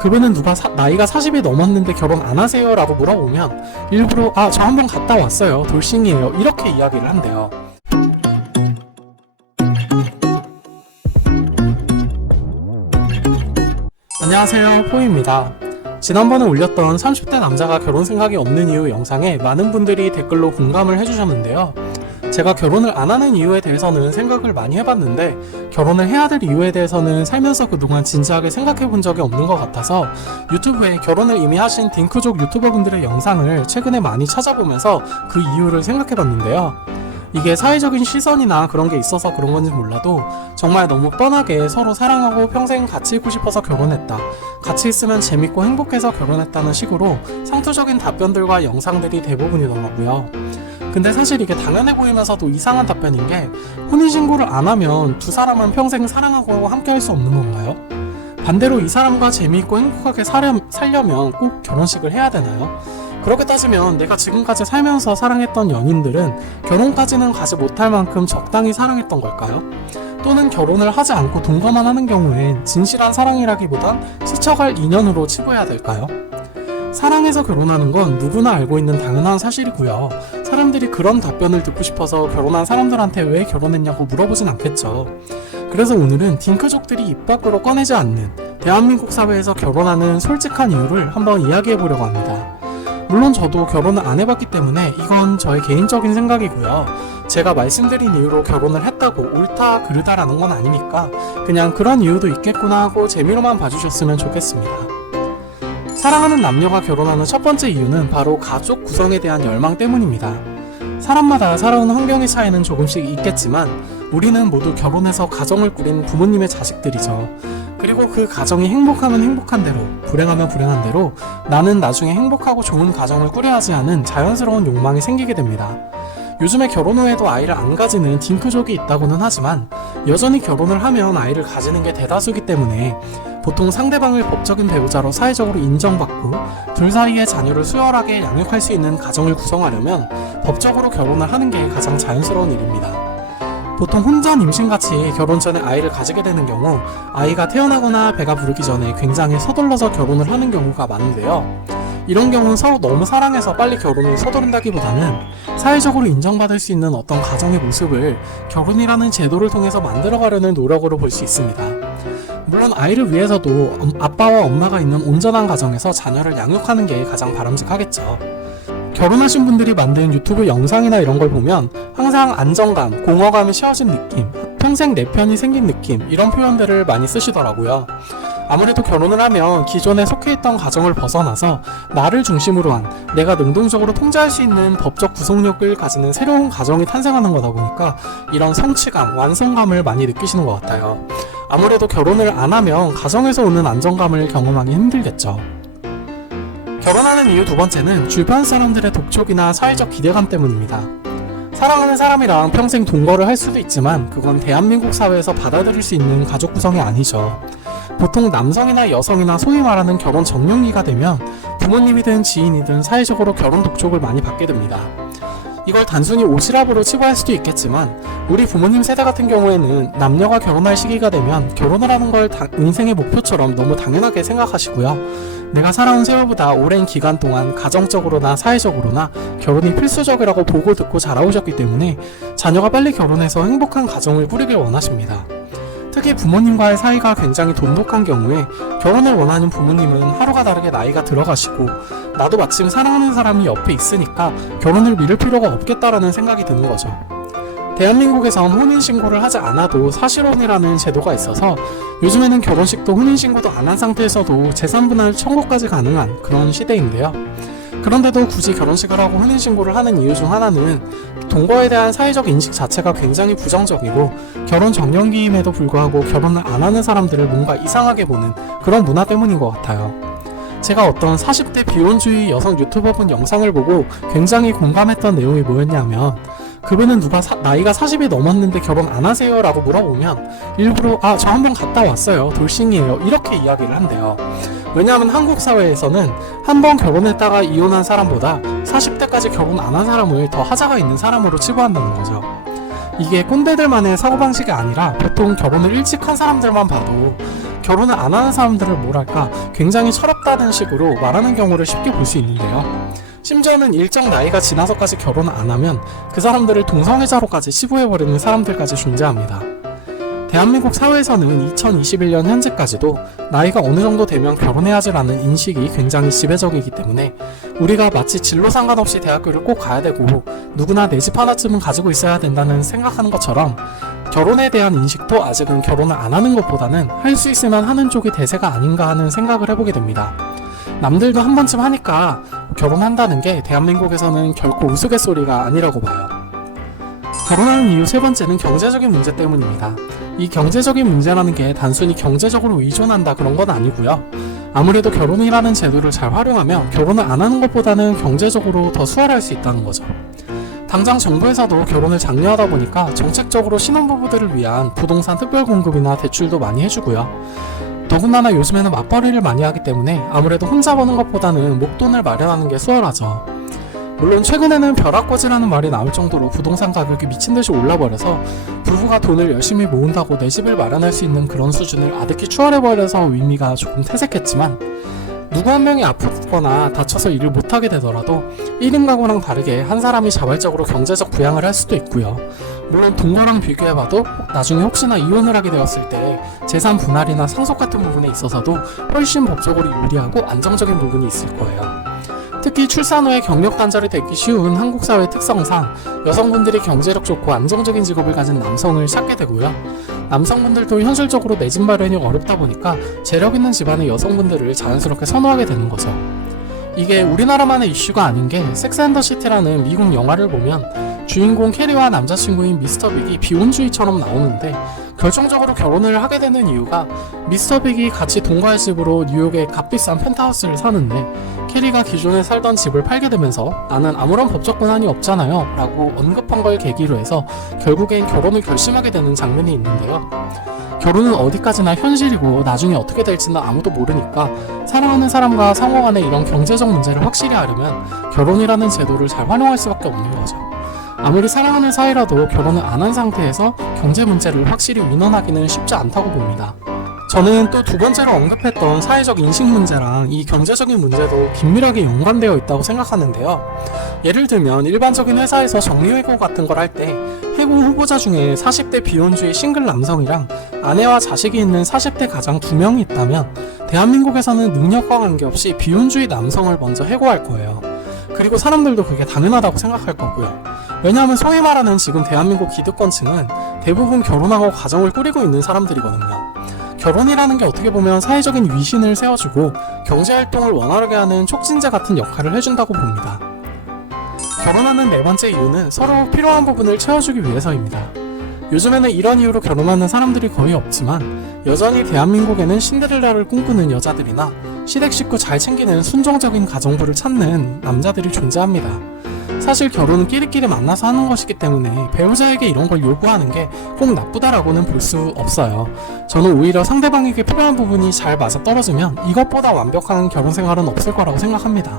그분은 누가 나이가 40이 넘었는데 결혼 안 하세요? 라고 물어보면 일부러 저 한 번 갔다 왔어요. 돌싱이에요. 이렇게 이야기를 한대요. 안녕하세요, 포입니다. 지난번에 올렸던 30대 남자가 결혼 생각이 없는 이유 영상에 많은 분들이 댓글로 공감을 해주셨는데요. 제가 결혼을 안 하는 이유에 대해서는 생각을 많이 해봤는데 결혼을 해야 될 이유에 대해서는 살면서 그동안 진지하게 생각해 본 적이 없는 것 같아서 유튜브에 결혼을 이미 하신 딩크족 유튜버분들의 영상을 최근에 많이 찾아보면서 그 이유를 생각해 봤는데요. 이게 사회적인 시선이나 그런 게 있어서 그런 건지 몰라도 정말 너무 뻔하게 서로 사랑하고 평생 같이 있고 싶어서 결혼했다, 같이 있으면 재밌고 행복해서 결혼했다는 식으로 상투적인 답변들과 영상들이 대부분이더라고요. 근데 사실 이게 당연해 보이면서도 이상한 답변인 게, 혼인신고를 안 하면 두 사람은 평생 사랑하고 함께 할 수 없는 건가요? 반대로 이 사람과 재미있고 행복하게 살려면 꼭 결혼식을 해야 되나요? 그렇게 따지면 내가 지금까지 살면서 사랑했던 연인들은 결혼까지는 가지 못할 만큼 적당히 사랑했던 걸까요? 또는 결혼을 하지 않고 동거만 하는 경우엔 진실한 사랑이라기보단 스쳐갈 인연으로 치부해야 될까요? 사랑해서 결혼하는 건 누구나 알고 있는 당연한 사실이고요. 사람들이 그런 답변을 듣고 싶어서 결혼한 사람들한테 왜 결혼했냐고 물어보진 않겠죠. 그래서 오늘은 딩크족들이 입 밖으로 꺼내지 않는 대한민국 사회에서 결혼하는 솔직한 이유를 한번 이야기해보려고 합니다. 물론 저도 결혼을 안 해봤기 때문에 이건 저의 개인적인 생각이고요. 제가 말씀드린 이유로 결혼을 했다고 옳다 그르다라는 건 아니니까 그냥 그런 이유도 있겠구나 하고 재미로만 봐주셨으면 좋겠습니다. 사랑하는 남녀가 결혼하는 첫 번째 이유는 바로 가족 구성에 대한 열망 때문입니다. 사람마다 살아온 환경의 차이는 조금씩 있겠지만 우리는 모두 결혼해서 가정을 꾸린 부모님의 자식들이죠. 그리고 그 가정이 행복하면 행복한 대로, 불행하면 불행한 대로 나는 나중에 행복하고 좋은 가정을 꾸려야지 하는 자연스러운 욕망이 생기게 됩니다. 요즘에 결혼 후에도 아이를 안 가지는 딩크족이 있다고는 하지만 여전히 결혼을 하면 아이를 가지는 게 대다수이기 때문에 보통 상대방을 법적인 배우자로 사회적으로 인정받고 둘 사이의 자녀를 수월하게 양육할 수 있는 가정을 구성하려면 법적으로 결혼을 하는 게 가장 자연스러운 일입니다. 보통 혼전 임신같이 결혼 전에 아이를 가지게 되는 경우 아이가 태어나거나 배가 부르기 전에 굉장히 서둘러서 결혼을 하는 경우가 많은데요. 이런 경우는 서로 너무 사랑해서 빨리 결혼을 서두른다기보다는 사회적으로 인정받을 수 있는 어떤 가정의 모습을 결혼이라는 제도를 통해서 만들어가려는 노력으로 볼 수 있습니다. 물론 아이를 위해서도 아빠와 엄마가 있는 온전한 가정에서 자녀를 양육하는 게 가장 바람직하겠죠. 결혼하신 분들이 만든 유튜브 영상이나 이런 걸 보면 항상 안정감, 공허감이 씌워진 느낌, 평생 내 편이 생긴 느낌, 이런 표현들을 많이 쓰시더라고요. 아무래도 결혼을 하면 기존에 속해있던 가정을 벗어나서 나를 중심으로 한, 내가 능동적으로 통제할 수 있는 법적 구속력을 가지는 새로운 가정이 탄생하는 거다 보니까 이런 성취감, 완성감을 많이 느끼시는 것 같아요. 아무래도 결혼을 안 하면 가정에서 오는 안정감을 경험하기 힘들겠죠. 결혼하는 이유 두 번째는 주변 사람들의 독촉이나 사회적 기대감 때문입니다. 사랑하는 사람이랑 평생 동거를 할 수도 있지만 그건 대한민국 사회에서 받아들일 수 있는 가족 구성이 아니죠. 보통 남성이나 여성이나 소위 말하는 결혼 적령기가 되면 부모님이든 지인이든 사회적으로 결혼 독촉을 많이 받게 됩니다. 이걸 단순히 오지랖으로 치부할 수도 있겠지만 우리 부모님 세대 같은 경우에는 남녀가 결혼할 시기가 되면 결혼을 하는 걸 인생의 목표처럼 너무 당연하게 생각하시고요. 내가 살아온 세월보다 오랜 기간 동안 가정적으로나 사회적으로나 결혼이 필수적이라고 보고 듣고 자라오셨기 때문에 자녀가 빨리 결혼해서 행복한 가정을 꾸리길 원하십니다. 특히 부모님과의 사이가 굉장히 돈독한 경우에 결혼을 원하는 부모님은 하루가 다르게 나이가 들어가시고 나도 마침 사랑하는 사람이 옆에 있으니까 결혼을 미룰 필요가 없겠다라는 생각이 드는 거죠. 대한민국에선 혼인신고를 하지 않아도 사실혼이라는 제도가 있어서 요즘에는 결혼식도 혼인신고도 안 한 상태에서도 재산분할 청구까지 가능한 그런 시대인데요. 그런데도 굳이 결혼식을 하고 혼인신고를 하는 이유 중 하나는 동거에 대한 사회적 인식 자체가 굉장히 부정적이고 결혼 적령기임에도 불구하고 결혼을 안 하는 사람들을 뭔가 이상하게 보는 그런 문화 때문인 것 같아요. 제가 어떤 40대 비혼주의 여성 유튜버분 영상을 보고 굉장히 공감했던 내용이 뭐였냐면, 그분은 누가 나이가 40이 넘었는데 결혼 안 하세요? 라고 물어보면 일부러 저 한 번 갔다 왔어요. 돌싱이에요. 이렇게 이야기를 한대요. 왜냐하면 한국 사회에서는 한 번 결혼했다가 이혼한 사람보다 40대까지 결혼 안 한 사람을 더 하자가 있는 사람으로 치부한다는 거죠. 이게 꼰대들만의 사고방식이 아니라 보통 결혼을 일찍 한 사람들만 봐도 결혼을 안 하는 사람들을 뭐랄까 굉장히 철없다는 식으로 말하는 경우를 쉽게 볼 수 있는데요. 심지어는 일정 나이가 지나서까지 결혼을 안 하면 그 사람들을 동성애자로까지 치부해버리는 사람들까지 존재합니다. 대한민국 사회에서는 2021년 현재까지도 나이가 어느 정도 되면 결혼해야지라는 인식이 굉장히 지배적이기 때문에 우리가 마치 진로 상관없이 대학교를 꼭 가야 되고 누구나 내 집 하나쯤은 가지고 있어야 된다는 생각하는 것처럼 결혼에 대한 인식도 아직은 결혼을 안 하는 것보다는 할 수 있으면 하는 쪽이 대세가 아닌가 하는 생각을 해보게 됩니다. 남들도 한 번쯤 하니까 결혼한다는 게 대한민국에서는 결코 우스갯소리가 아니라고 봐요. 결혼하는 이유 세 번째는 경제적인 문제 때문입니다. 이 경제적인 문제라는 게 단순히 경제적으로 의존한다 그런 건 아니고요. 아무래도 결혼이라는 제도를 잘 활용하면 결혼을 안 하는 것보다는 경제적으로 더 수월할 수 있다는 거죠. 당장 정부에서도 결혼을 장려하다 보니까 정책적으로 신혼부부들을 위한 부동산 특별공급이나 대출도 많이 해주고요. 더군다나 요즘에는 맞벌이를 많이 하기 때문에 아무래도 혼자 버는 것보다는 목돈을 마련하는 게 수월하죠. 물론 최근에는 벼락거지라는 말이 나올 정도로 부동산 가격이 미친듯이 올라버려서 부부가 돈을 열심히 모은다고 내 집을 마련할 수 있는 그런 수준을 아득히 추월해버려서 의미가 조금 퇴색했지만 누구 한 명이 아프거나 다쳐서 일을 못하게 되더라도 1인 가구랑 다르게 한 사람이 자발적으로 경제적 부양을 할 수도 있고요. 물론 동거랑 비교해봐도 나중에 혹시나 이혼을 하게 되었을 때 재산 분할이나 상속 같은 부분에 있어서도 훨씬 법적으로 유리하고 안정적인 부분이 있을 거예요. 특히 출산 후에 경력 단절이 되기 쉬운 한국 사회의 특성상 여성분들이 경제력 좋고 안정적인 직업을 가진 남성을 찾게 되고요. 남성분들도 현실적으로 내 집 마련이 어렵다 보니까 재력 있는 집안의 여성분들을 자연스럽게 선호하게 되는 거죠. 이게 우리나라만의 이슈가 아닌 게 섹스 앤 더 시티라는 미국 영화를 보면 주인공 캐리와 남자친구인 미스터 빅이 비혼주의처럼 나오는데 결정적으로 결혼을 하게 되는 이유가 미스터 빅이 같이 동거할 집으로 뉴욕의 값비싼 펜트하우스를 사는데 캐리가 기존에 살던 집을 팔게 되면서 나는 아무런 법적 권한이 없잖아요 라고 언급한 걸 계기로 해서 결국엔 결혼을 결심하게 되는 장면이 있는데요. 결혼은 어디까지나 현실이고 나중에 어떻게 될지는 아무도 모르니까 사랑하는 사람과 상호 간의 이런 경제적 문제를 확실히 하려면 결혼이라는 제도를 잘 활용할 수밖에 없는 거죠. 아무리 사랑하는 사이라도 결혼을 안 한 상태에서 경제 문제를 확실히 위원하기는 쉽지 않다고 봅니다. 저는 또 두 번째로 언급했던 사회적 인식 문제랑 이 경제적인 문제도 긴밀하게 연관되어 있다고 생각하는데요. 예를 들면 일반적인 회사에서 정리해고 같은 걸 할 때 해고 후보자 중에 40대 비혼주의 싱글 남성이랑 아내와 자식이 있는 40대 가장 2명이 있다면 대한민국에서는 능력과 관계없이 비혼주의 남성을 먼저 해고할 거예요. 그리고 사람들도 그게 당연하다고 생각할 거고요. 왜냐하면 소위 말하는 지금 대한민국 기득권층은 대부분 결혼하고 가정을 꾸리고 있는 사람들이거든요. 결혼이라는 게 어떻게 보면 사회적인 위신을 세워주고 경제활동을 원활하게 하는 촉진제 같은 역할을 해준다고 봅니다. 결혼하는 네 번째 이유는 서로 필요한 부분을 채워주기 위해서입니다. 요즘에는 이런 이유로 결혼하는 사람들이 거의 없지만 여전히 대한민국에는 신데렐라를 꿈꾸는 여자들이나 시댁 식구 잘 챙기는 순종적인 가정부를 찾는 남자들이 존재합니다. 사실 결혼은 끼리끼리 만나서 하는 것이기 때문에 배우자에게 이런 걸 요구하는 게 꼭 나쁘다라고는 볼 수 없어요. 저는 오히려 상대방에게 필요한 부분이 잘 맞아떨어지면 이것보다 완벽한 결혼 생활은 없을 거라고 생각합니다.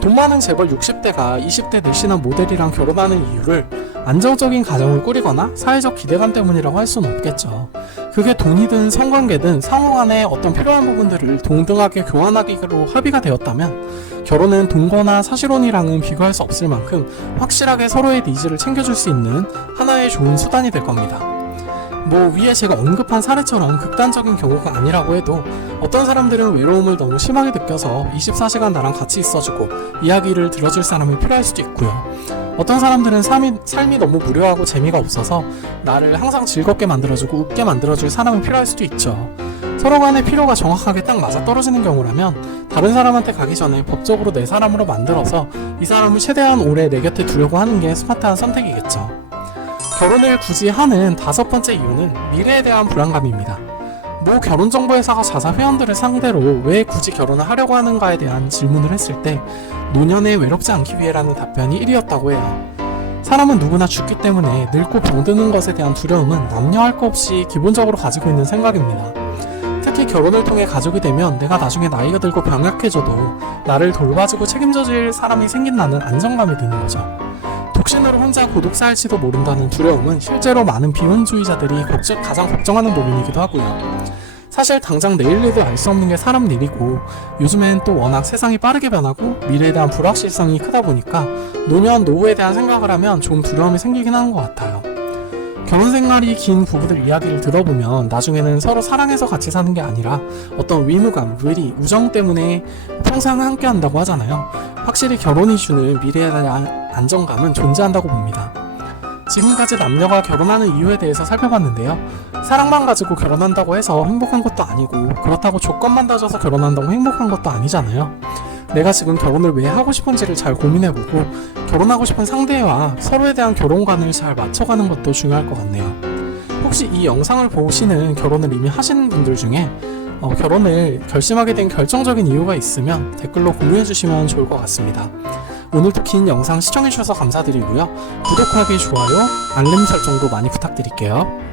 돈 많은 재벌 60대가 20대 늘씬한 모델이랑 결혼하는 이유를 안정적인 가정을 꾸리거나 사회적 기대감 때문이라고 할 수는 없겠죠. 그게 돈이든 성관계든 상호 간의 어떤 필요한 부분들을 동등하게 교환하기로 합의가 되었다면 결혼은 돈거나 사실혼이랑은 비교할 수 없을 만큼 확실하게 서로의 니즈를 챙겨줄 수 있는 하나의 좋은 수단이 될 겁니다. 뭐 위에 제가 언급한 사례처럼 극단적인 경우가 아니라고 해도 어떤 사람들은 외로움을 너무 심하게 느껴서 24시간 나랑 같이 있어주고 이야기를 들어줄 사람이 필요할 수도 있고요. 어떤 사람들은 삶이 너무 무료하고 재미가 없어서 나를 항상 즐겁게 만들어주고 웃게 만들어줄 사람이 필요할 수도 있죠. 서로 간의 필요가 정확하게 딱 맞아떨어지는 경우라면 다른 사람한테 가기 전에 법적으로 내 사람으로 만들어서 이 사람을 최대한 오래 내 곁에 두려고 하는 게 스마트한 선택이겠죠. 결혼을 굳이 하는 다섯 번째 이유는 미래에 대한 불안감입니다. 모 결혼정보회사가 자사 회원들을 상대로 왜 굳이 결혼을 하려고 하는가에 대한 질문을 했을 때 노년에 외롭지 않기 위해라는 답변이 1위였다고 해요. 사람은 누구나 죽기 때문에 늙고 병드는 것에 대한 두려움은 남녀할 것 없이 기본적으로 가지고 있는 생각입니다. 특히 결혼을 통해 가족이 되면 내가 나중에 나이가 들고 병약해져도 나를 돌봐주고 책임져줄 사람이 생긴다는 안정감이 드는 거죠. 독신으로 혼자 고독 살지도 모른다는 두려움은 실제로 많은 비혼주의자들이 가장 걱정하는 부분이기도 하고요. 사실 당장 내일 일도 알 수 없는 게 사람 일이고 요즘엔 또 워낙 세상이 빠르게 변하고 미래에 대한 불확실성이 크다 보니까 노년 노후에 대한 생각을 하면 좀 두려움이 생기긴 하는 것 같아요. 결혼 생활이 긴 부부들 이야기를 들어보면 나중에는 서로 사랑해서 같이 사는 게 아니라 어떤 의무감, 의리, 우정 때문에 평생 함께 한다고 하잖아요. 확실히 결혼이 주는 미래에 대한 안정감은 존재한다고 봅니다. 지금까지 남녀가 결혼하는 이유에 대해서 살펴봤는데요. 사랑만 가지고 결혼한다고 해서 행복한 것도 아니고 그렇다고 조건만 다져서 결혼한다고 행복한 것도 아니잖아요. 내가 지금 결혼을 왜 하고 싶은지를 잘 고민해보고 결혼하고 싶은 상대와 서로에 대한 결혼관을 잘 맞춰가는 것도 중요할 것 같네요. 혹시 이 영상을 보시는 결혼을 이미 하시는 분들 중에 결혼을 결심하게 된 결정적인 이유가 있으면 댓글로 공유해주시면 좋을 것 같습니다. 오늘도 긴 영상 시청해주셔서 감사드리고요. 구독하기, 좋아요, 알림 설정도 많이 부탁드릴게요.